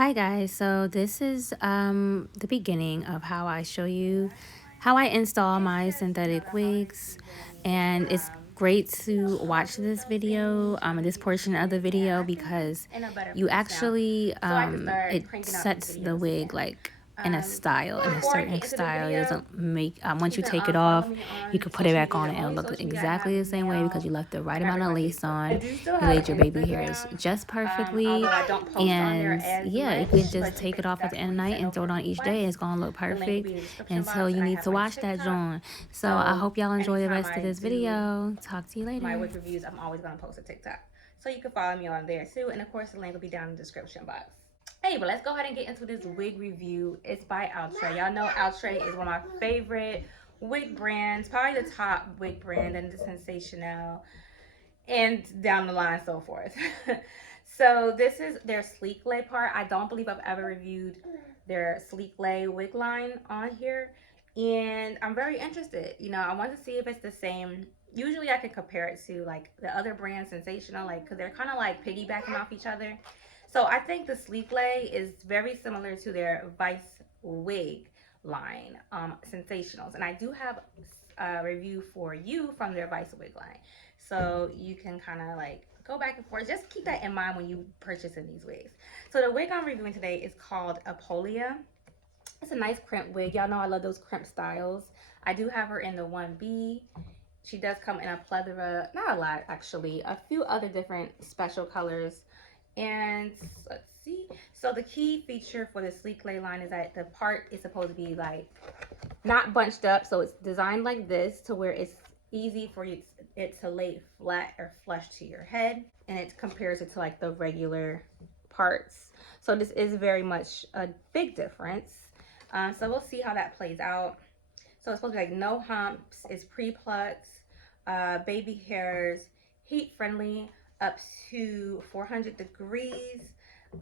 Hi guys, so this is the beginning of how I show you how I install my synthetic wigs, and it's great to watch this video, this portion of the video, because you actually it sets the wig like in a style, in a certain style. It doesn't make once you take it off, you can put it back on and it'll look exactly the same way because you left the right amount of lace on. You laid your baby hairs just perfectly, and yeah, you could just take it off at the end of the night and throw it on each day. It's gonna look perfect until you need to wash that joint. So I hope y'all enjoy the rest of this video. Talk to you later. My wig reviews, I'm always gonna post a TikTok, so you can follow me on there too, and of course the link will be down in the description box. Hey, but let's go ahead and get into this wig review. It's by Outre. Y'all know Outre is one of my favorite wig brands, probably the top wig brand, and the Sensational, and down the line, so forth. So this is their sleek lay part. I don't believe I've ever reviewed their sleek lay wig line on here, and I'm very interested. I want to see if it's the same. Usually I can compare it to like the other brand Sensational, like, because they're kind of like piggybacking off each other. So I think the sleek lay is very similar to their Vice wig line, Sensationals, and I do have a review for you from their Vice wig line, so you can kind of like go back and forth. Just keep that in mind when you purchasing these wigs. So the wig I'm reviewing today is called APOLIA. It's a nice crimp wig. Y'all know I love those crimp styles. I do have her in the 1B. She does come in a plethora, not a lot actually, a few other different special colors. And let's see. So the key feature for the sleek lay line is that the part is supposed to be like not bunched up. So it's designed like this to where it's easy for it to lay flat or flush to your head. And it compares it to like the regular parts. So this is very much a big difference. So we'll see how that plays out. So it's supposed to be like no humps, it's pre-plucked, baby hairs, heat friendly, up to 400 degrees.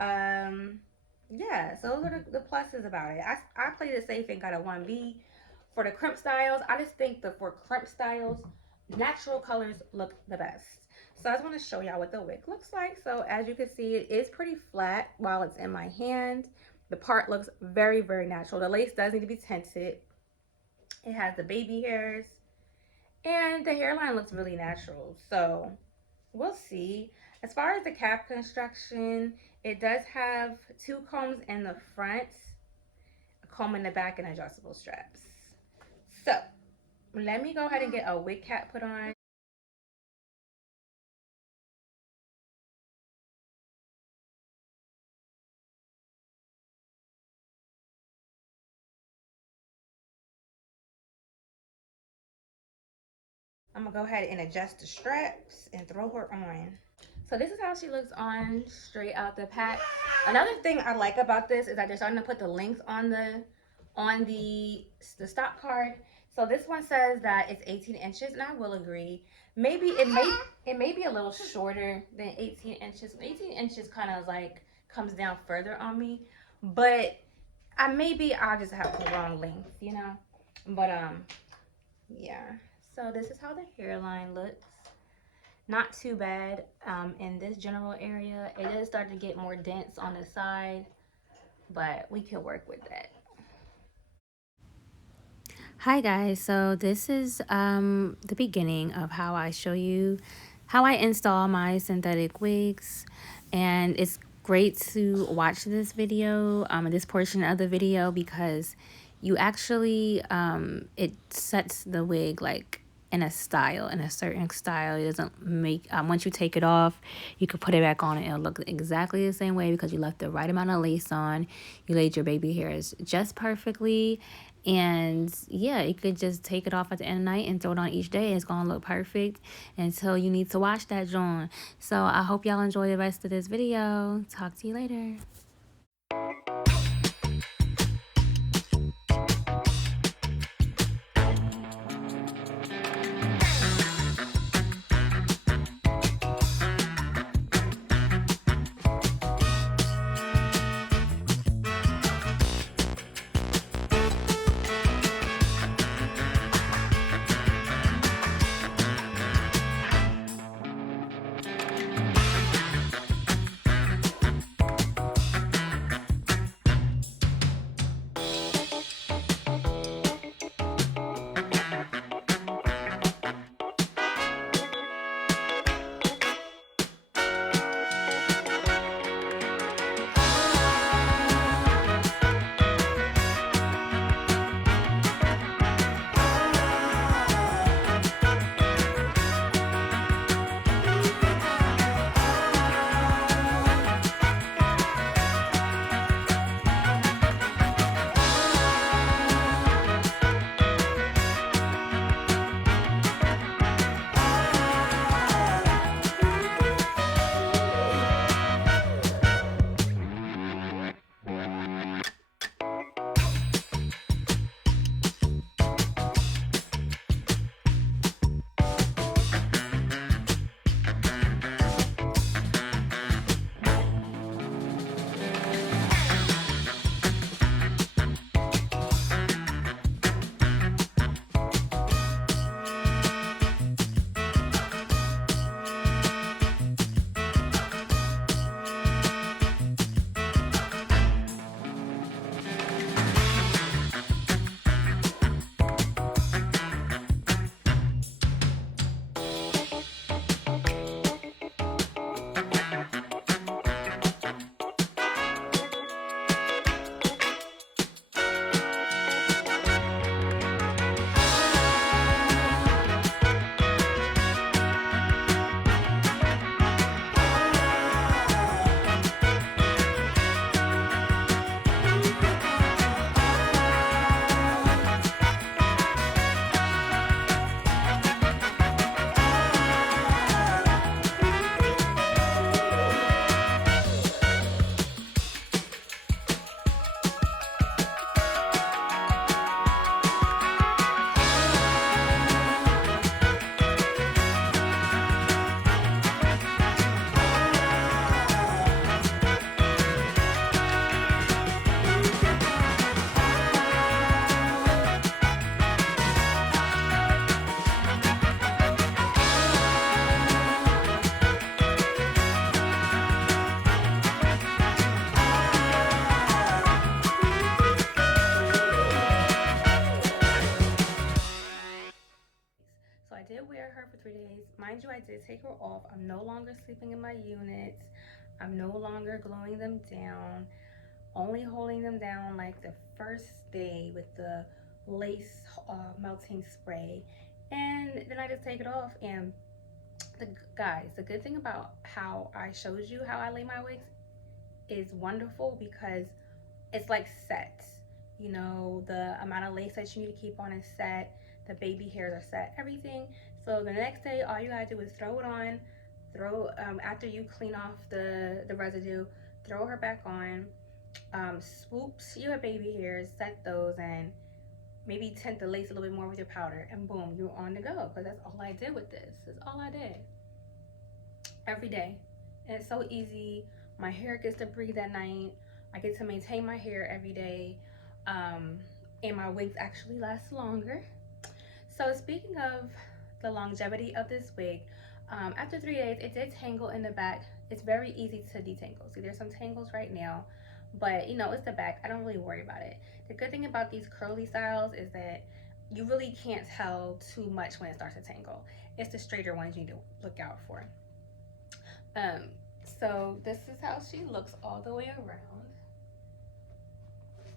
Yeah, so those are the pluses about it. I played it safe and got a 1B. For the crimp styles, I just think that for crimp styles, natural colors look the best. So I just want to show y'all what the wig looks like. So as you can see, it is pretty flat while it's in my hand. The part looks very, very natural. The lace does need to be tinted. It has the baby hairs, and the hairline looks really natural. So we'll see. As far as the cap construction, it does have two combs in the front, a comb in the back, and adjustable straps. So let me go ahead and get a wig cap put on. I'm gonna go ahead and adjust the straps and throw her on. So this is how she looks on straight out the pack. Another thing I like about this is that they're starting to put the links on the stock card. So this one says that it's 18 inches, and I will agree. Maybe it may be a little shorter than 18 inches. 18 inches kind of like comes down further on me, but maybe I'll just have the wrong length. But yeah. So this is how the hairline looks. Not too bad in this general area. It does start to get more dense on the side, but we can work with that. Hi guys, so this is the beginning of how I show you how I install my synthetic wigs, and it's great to watch this video, this portion of the video, because you actually it sets the wig like in a style, in a certain style. It doesn't make once you take it off, you can put it back on and it'll look exactly the same way because you left the right amount of lace on. You laid your baby hairs just perfectly, and yeah, you could just take it off at the end of the night and throw it on each day. It's gonna look perfect until you need to wash that joint. So I hope y'all enjoy the rest of this video. Talk to you later. mind you, I did take her off. I'm no longer sleeping in my units. I'm no longer gluing them down, only holding them down like the first day with the lace melting spray, and then I just take it off. And the good thing about how I showed you how I lay my wigs is wonderful because it's like set. You know, the amount of lace that you need to keep on is set, the baby hairs are set, everything. So the next day, all you gotta do is throw it on, after you clean off the residue, throw her back on, swoops your baby hairs, set those, and maybe tint the lace a little bit more with your powder, and boom, you're on to go. Because that's all I did with this. That's all I did every day. And it's so easy. My hair gets to breathe at night. I get to maintain my hair every day. And my wigs actually last longer. So speaking of the longevity of this wig, after 3 days, it did tangle in the back. It's very easy to detangle. See, there's some tangles right now, but you know, it's the back. I don't really worry about it. The good thing about these curly styles is that you really can't tell too much when it starts to tangle. It's the straighter ones you need to look out for. Um, so this is how she looks all the way around.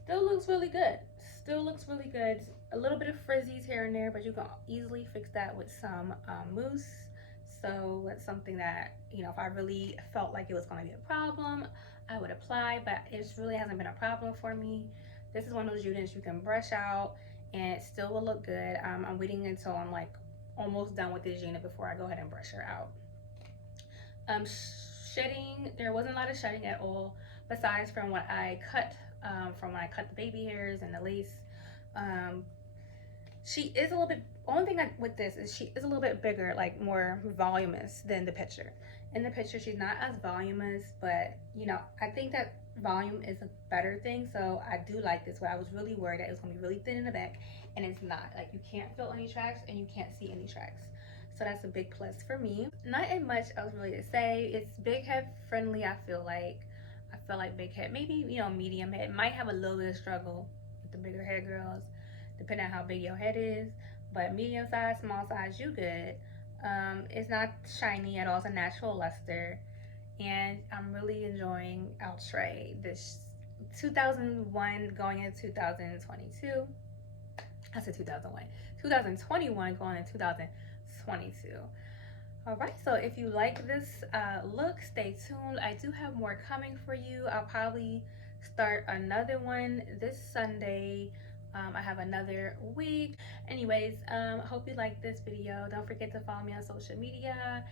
Still looks really good. Still looks really good. A little bit of frizzies here and there, but you can easily fix that with some mousse. So that's something that, you know, if I really felt like it was going to be a problem, I would apply, but it really hasn't been a problem for me. This is one of those units you can brush out and it still will look good. I'm waiting until I'm like almost done with this unit before I go ahead and brush her out. Shedding, there wasn't a lot of shedding at all, besides from what I cut, from when I cut the baby hairs and the lace. She is a little bit, only thing with this is she is a little bit bigger, like more voluminous than the picture. In the picture, she's not as voluminous, but you know, I think that volume is a better thing, so I do like this. Where I was really worried that it was gonna be really thin in the back, and it's not. Like, you can't feel any tracks and you can't see any tracks. So that's a big plus for me. Not much else really to say. It's big head friendly, I feel like. I feel like big head, maybe, you know, medium head. Might have a little bit of struggle with the bigger head girls, depending on how big your head is. But medium size, small size, you good. It's not shiny at all. It's a natural luster. And I'm really enjoying Outre. This 2001 going into 2022. I said 2001. 2021 going into 2022. All right, so if you like this look, stay tuned. I do have more coming for you. I'll probably start another one this Sunday. I have another week. Anyways, hope you like this video. Don't forget to follow me on social media,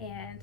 and